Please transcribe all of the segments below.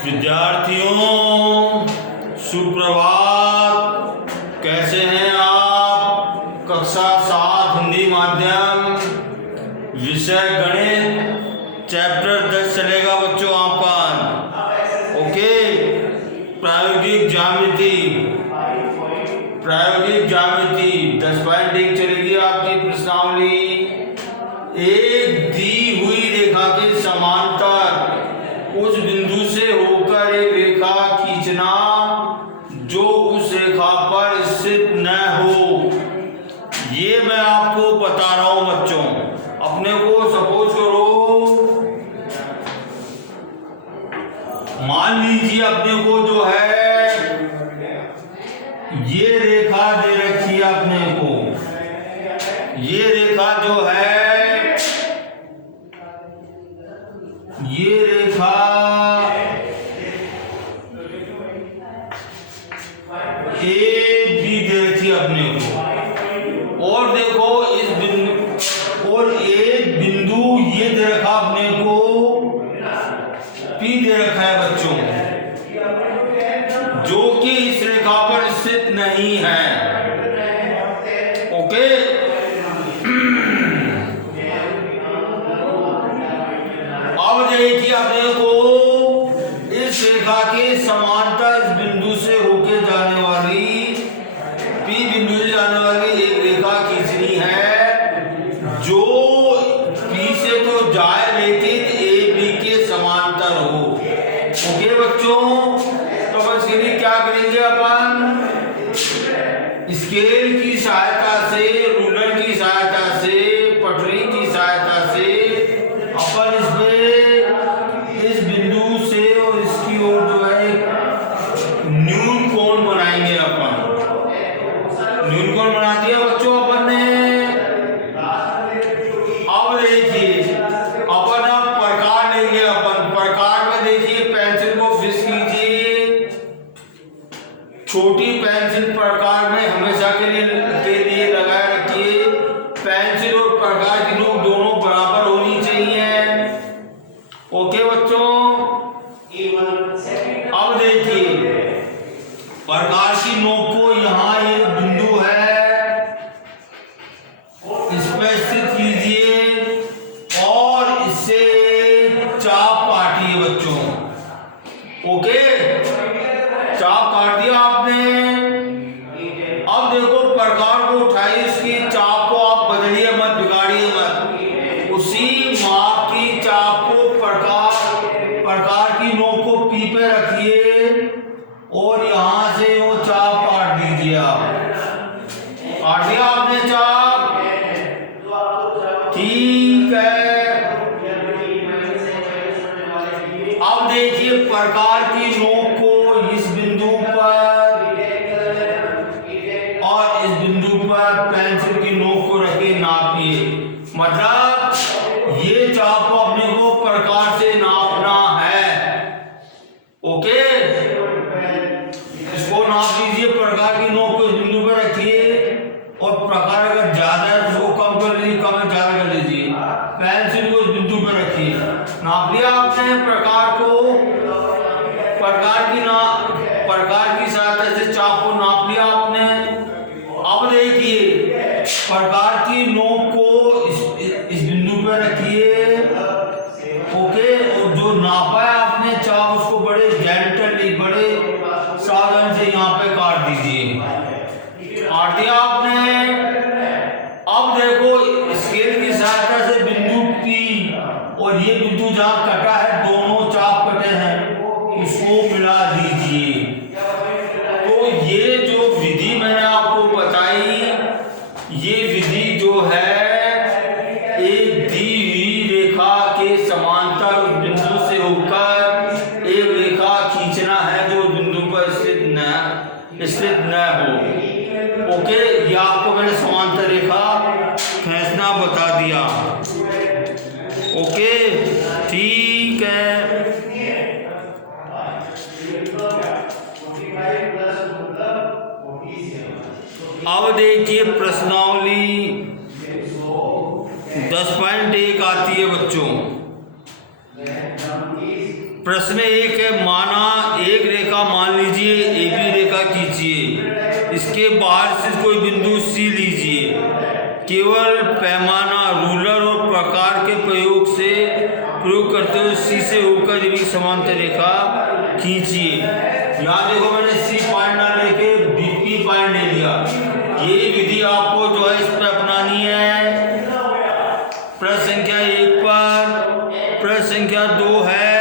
विद्यार्थियों सुप्रभात। कैसे हैं आप? कक्षा 7 हिंदी माध्यम, विषय गणित, चैप्टर 10 चलेगा बच्चों आपका। ओके, प्रायोगिक ज्यामिति 10.1 चलेगी आपकी प्रश्नावली। एक दी हुई रेखा के समांतर उस बिंदु से होकर एक रेखा खींचना जो उस रेखा पर स्थित न हो। ये मैं आपको बता रहा हूं बच्चों। अपने को सपोज करो, मान लीजिए अपने को जो है ये रेखा दे रखी है अपने को। ये रेखा जो है, ये रेखा ए बी दे रखी है अपने को। और देखो इस बिंदु और एक बिंदु ये दे रखा अपने को पी दे रखा है बच्चों, जो कि इस रेखा पर स्थित नहीं है। ओके, अब देखिए अपने को इस रेखा के समांतर इस बिंदु से होके जाने वाली पी बिंदु से जाने वाली एक रेखा खींचनी है जो पी से तो जाए लेकिन ए बी के समांतर हो। ओके बच्चों, तो बस इसके लिए क्या करेंगे अपन? स्केल की सहायता से, रूलर की सहायता से, पटरी की सहायता से अपन इसमें इस बिंदु से और इसकी ओर जो है न्यून कोण बनाएंगे। अपन न्यून कोण बना दिया बच्चों अपन ने। अब देखिए अपन अब प्रकार लेंगे। अपन प्रकार में देखिए पेंसिल को फिक्स कीजिए। छोटी पेंसिल प्रकार में हमेशा के लिए लगाए रखिए। पेंसिल और प्रकार की नोक दोनों बराबर होनी चाहिए। ओके बच्चों, अब देखिए प्रकार की नोक को यहाँ एक बिंदु है इस पर स्थित कीजिए और इससे चाप काटिए बच्चों। ओके, चाप काट दिया आपने। अब देखो प्रकार को उठाइए, इसकी चाप को आप बदलिए मत, बिगाड़िए मत। उसी माप की चाप को प्रकार की नोक को पी पे रखिए और यहां से वो चाप काट दीजिए। आप काट दिया आपने चाप, ठीक है। अब देखिए प्रकार की नोक को इस बिंदु पर और इस बिंदु पर पेंसिल की नोक को रखे, नापिए। मतलब ये चाप को अपने को प्रकार से नापना है। ओके, इसको नाप लीजिए। प्रकार की नोक को इस बिंदु पर रखिए और प्रकार अगर ज्यादा है तो उसको कम कर लीजिए, कम है ज्यादा कर लीजिए। पेंसिल को इस बिंदु पर रखिए। नाप लिया आपने प्रकार को। प्रकार की सहायता से चाप को नाप लिया आपने। अब देखिए प्रकार की नोक को इस बिंदु पर रखिए। ओके, और जो नापा है आपने चाप उसको बड़े जेंटली, बड़े सावधान से यहाँ पे काट दीजिए। काट दिया आपने। अब देखो स्केल की सहायता से बिंदु पी और ये बिंदु जहाँ कटा है, दोनों चाप कटे हैं, उसको मिला दीजिए। तो ये जो विधि मैंने आपको बताई, ये विधि जो है एक दी हुई रेखा के समांतर उस बिंदु से होकर एक रेखा खींचना है जो बिंदु पर स्थित न हो। ओके, ये आपको मैंने समांतर रेखा खींचना बता दिया। ओके, ठीक है। अब देखिए प्रश्नावली 10.1 आती है बच्चों। प्रश्न 1 है, माना एक रेखा मान लीजिए AB रेखा खींचिए, इसके बाहर से कोई बिंदु C लीजिए, केवल पैमाना, रूलर और प्रकार के प्रयोग करते हुए C से होकर एक समांतर रेखा खींचिए। यहाँ देखो मैंने C पॉइंट ना लेके BP पॉइंट ले लिया। ये विधि आपको जो है इस पर अपनानी है प्रश्न संख्या 1 पर। प्रश्न संख्या 2 है,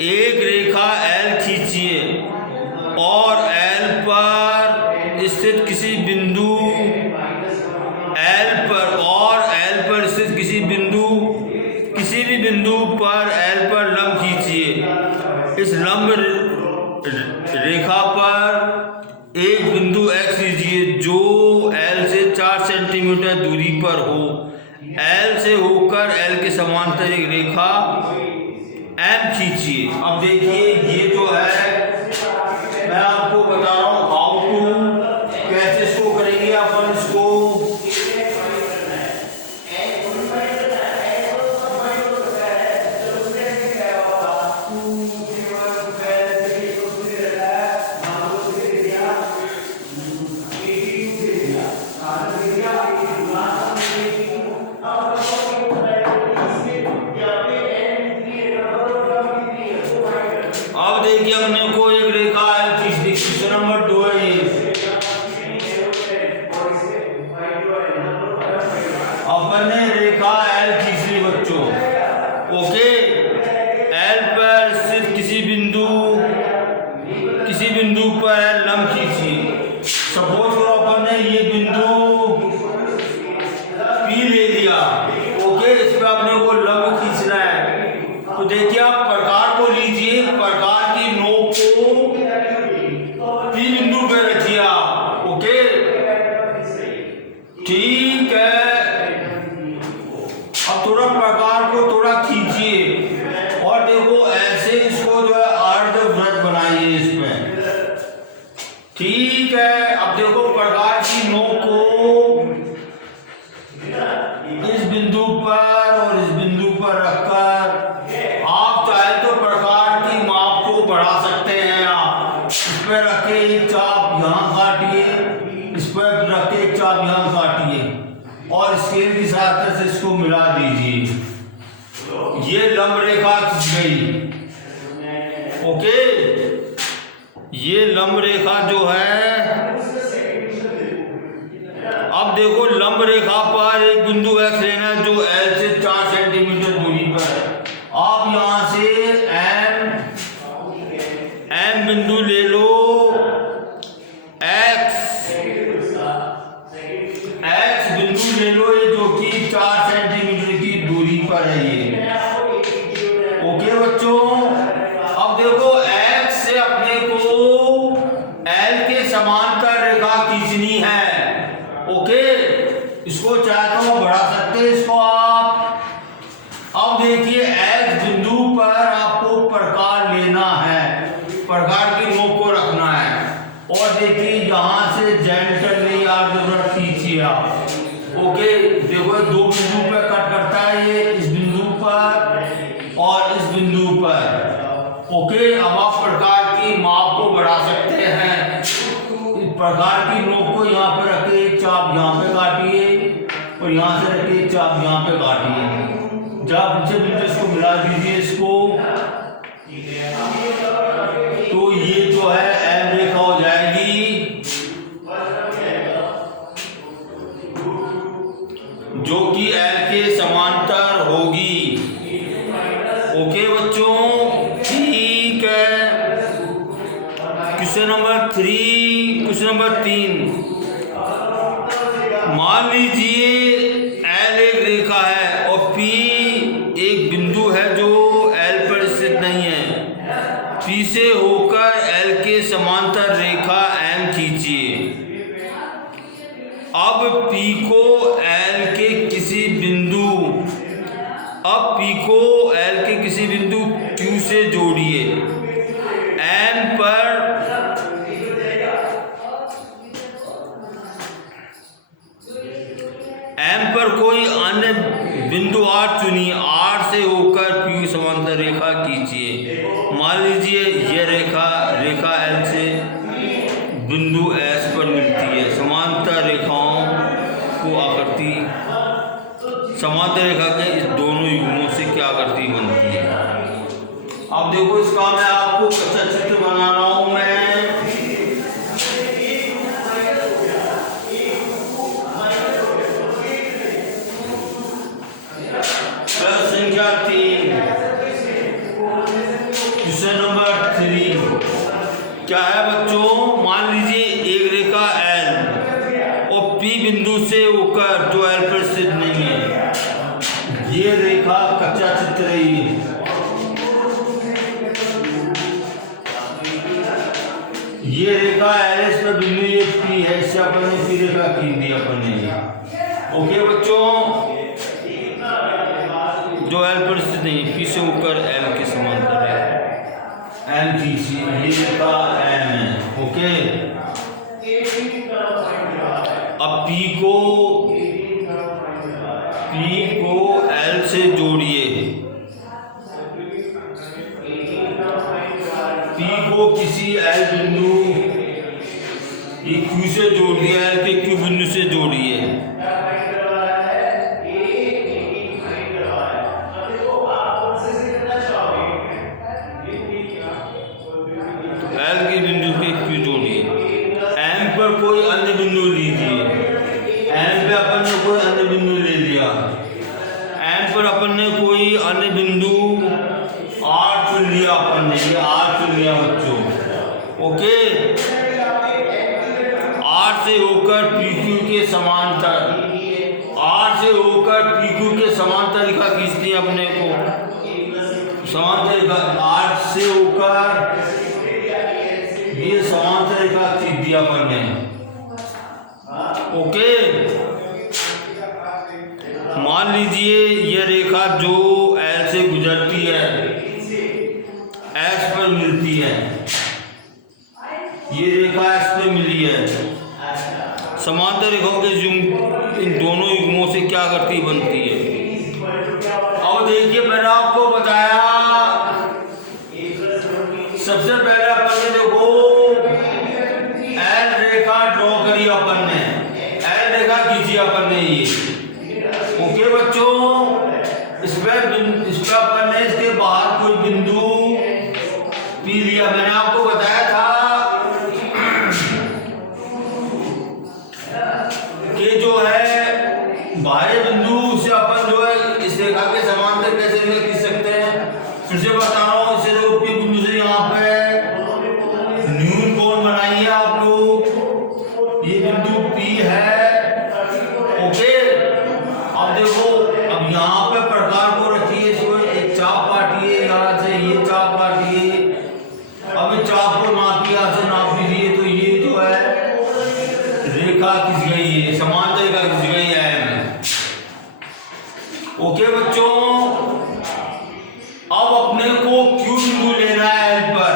एक रेखा L खींचिए और L पर स्थित किसी बिंदु किसी भी बिंदु पर L पर लंब खींचिए। इस लंब रेखा पर एक बिंदु X लीजिए जो L से 4 सेंटीमीटर दूरी पर हो। L से होकर L के समांतर एक रेखा M खींचिए। अब देखिए ये जो है मैं आपको बता रहा हूँ हाउ टू, कैसे इसको करेंगे अपन इसको। अब देखिए अपने को एक रेखा L खींचनी, क्वेश्चन नंबर 2 है ये। अपन ने रेखा L खींच ली बच्चों, ओके। L पर स्थित किसी बिंदु पर लंब खींचिए। सपोज करो अपन ने ये बिंदु P ले लिया, ओके। इस पर अपने को लंब खींचना है। तो देखिए आप प्रकार को लीजिए, प्रकार की नोक को P बिंदु पे रखिए आप, ओके, ठीक है। अब थोड़ा प्रकार को थोड़ा खींचिए और देखो ऐसे इसको जो है अर्धवृत्त बनाइए इसमें, ठीक है। अब देखो प्रकार की नोक को इस बिंदु पर और इस बिंदु पर रखकर आप चाहे तो प्रकार की माप को बढ़ा सकते हैं। आप इस पर रख के एक चाप यहाँ काटिए, इस पर रख के एक चाप यहाँ काटिए और स्केल की सहायता से इसको मिला दीजिए। ये लंब रेखा खींच गई, ओके। ये लंब रेखा जो है, अब देखो लंब रेखा पर एक बिंदु X लेना है जो L से 4 सेंटीमीटर दूरी पर है। आप यहां से M बिंदु ले लो, X बिंदु ले लो, ये जो कि 4 सेंटीमीटर की दूरी पर है ये, ओके बच्चों। अब देखो X से अपने को L के समांतर रेखा खींचनी है, ओके। इसको चाहे तो बढ़ा सकते हैं इसको आप। अब देखिए X बिंदु पर आपको प्रकार लेना है, प्रकार की नोक को रखना है और देखिए यहां से जेंटली अर्धवृत्त खींचिए आप, ओके। देखो 2 बिंदु पर कट करता है ये, इस बिंदु पर और इस बिंदु पर, ओके। अब आप प्रकार की माप को बढ़ा सकते हैं। प्रकार की नोक को यहाँ पे रखे, एक चाप यहाँ पे काटिए और यहाँ से रखे एक चाप यहाँ पे काटिए। जब पीछे बिंदु इसको मिला दीजिए इसको, तो ये जो है M रेखा हो जाएगी जो कि L के समांतर होगी, ओके बच्चों, ठीक है। क्वेश्चन नंबर 3, मान लीजिए L एक रेखा है और P एक बिंदु है जो L पर स्थित नहीं है। P से होकर L के समांतर रेखा M खींचिए। अब P को L के किसी बिंदु Q से जोड़िए। M पर कोई अन्य बिंदु आर चुनिए, आर से होकर पी समांतर रेखा खींचिए। मान लीजिए यह रेखा एल से बिंदु एस पर मिलती है। समांतर रेखाओं को आकृति, समांतर रेखा के इस दोनों युग्मों से क्या आकृति बनती है। अब देखो इसका मैं आपको कच्चा चित्र बना रहा हूं मैं। संख्या 3, क्वेश्चन नंबर 3 क्या है बच्चों। मान लीजिए एक रेखा एल और पी बिंदु से होकर जो एल पर स्थित नहीं है, ये रेखा कच्चा चित्र है। ये रेखा एल एस पर बिंदु ये पी है, इससे अपन ने पी रेखा खींच दी अपन ने। ओके बच्चों, जो एल पर स्थित नहीं है, पी से होकर एल के समांतर है। एल खींचिए, ये रेखा एम है। ओके, अब पी को एल से जोड़िए। पी को किसी एल बिंदु क्यू से जोड़ दिया, एल के क्यू बिंदु से जोड़िए। एल के बिंदु के क्यू जोड़िए। एम पर कोई अन्य बिंदु लीजिए। एम पे अपन ने कोई अन्य बिंदु ले लिया। एम पर अपन ने कोई अन्य बिंदु आर चुन लिया। अपन ने ये आर चुन लिया बच्चों। ओके, आर से होकर पी क्यू के समांतर, आर से होकर पी क्यू के समांतर रेखा खींचती है अपने को। समांतर रेखा आर से होकर ये समांतर रेखा खींच दिया अपन ने। ओके, मान लीजिए यह रेखा जो एल से गुजरती है, एस पर मिलती है। ये रेखा एस पे मिली है। समांतर रेखाओं के इन दोनों युग्मों से क्या आकृति बनती है। अब देखिए मैंने आपको बताया, सबसे पहले अपन ने देखो एल रेखा ड्रॉ करी अपन ने, एल रेखा खींची अपन ने ये। ओके बच्चों, इस पे अपन ने इसके बाहर कोई बिंदु पी लिया। मैंने आपको बताया था कि जो है बाहरी बिंदु से अपन जो है इस रेखा के समांतर कैसे रेखा खींच सकते हैं। फिर से बता रहा हूँ, इसे देखो पी बिंदु से यहाँ पे न्यून कोण बनाइए आप लोग। ये बिंदु पी है। ओके, अब देखो, अब यहाँ पे प्रकार को रखिए, इसको एक चाप काटिए, यहाँ से ये चाप काटिए। अब इस चाप को नापिए, यहाँ से नाप लीजिए, तो ये जो है रेखा खिंच गई है, समांतर रेखा खिंच गई है। ओके बच्चों, अब अपने को क्यू बिंदु लेना है एल पर।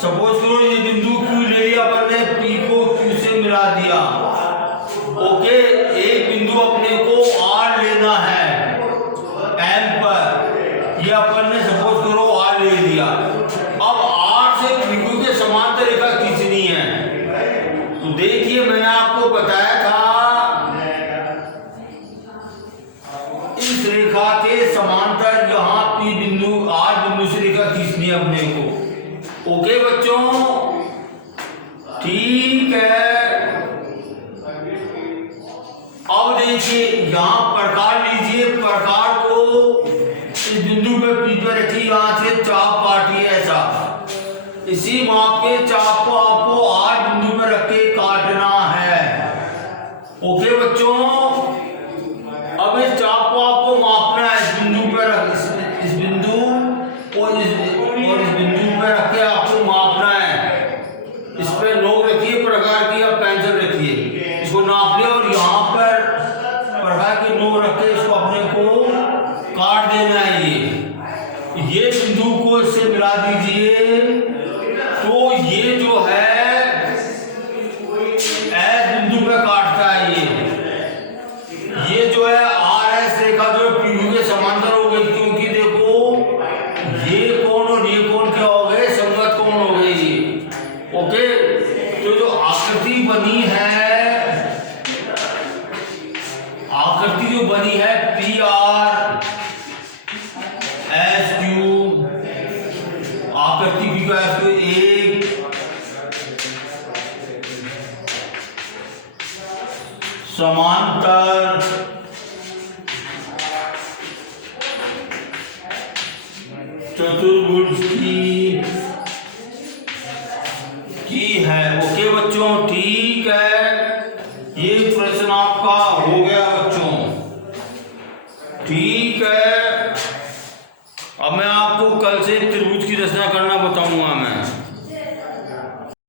सपोज करो ये बिंदु क्यू ले लिया अपन ने, पी को क्यू से मिला दिया। ओके, एक बिंदु अपने को आर लेना है एम पर। ये अपन ने सपोज करो आर ले लिया। अब आर से पी क्यू के समांतर रेखा खींचनी है। तो देखिए मैंने आपको बताया था इस रेखा के समांतर यहाँ पी बिंदु आर बिंदु से रेखा खींचनी है अपने को। ओके बच्चों, ठीक है। अब देखिए यहाँ प्रकार लीजिए, प्रकार को इस बिंदु पे पी पे रखिए, यहाँ से चाप काटिए ऐसा। इसी माप के चाप को आपको आर बिंदु पे रख के काटना है। ओके बच्चों, अब इस चाप को आपको मापना है। इस बिंदु पर इस बिंदु और इस बिंदु पर रख के आपको मापना है। इस पे नोक रखिए प्रकार की, आप पेंसिल रखिए, इसको नाप लिया और यहाँ पर प्रकार की नोक रख के इसको अपने को काट देना है। ये बिंदु को इससे मिला दीजिए। तो ये जो है एस बिंदु पे काटता है। ये जो है आर एस रेखा जो आकृति जो बनी है पी आर एस क्यू, आकृति पी का एस क्यू एक समांतर चतुर्भुज की है। ओके बच्चों, ठीक है।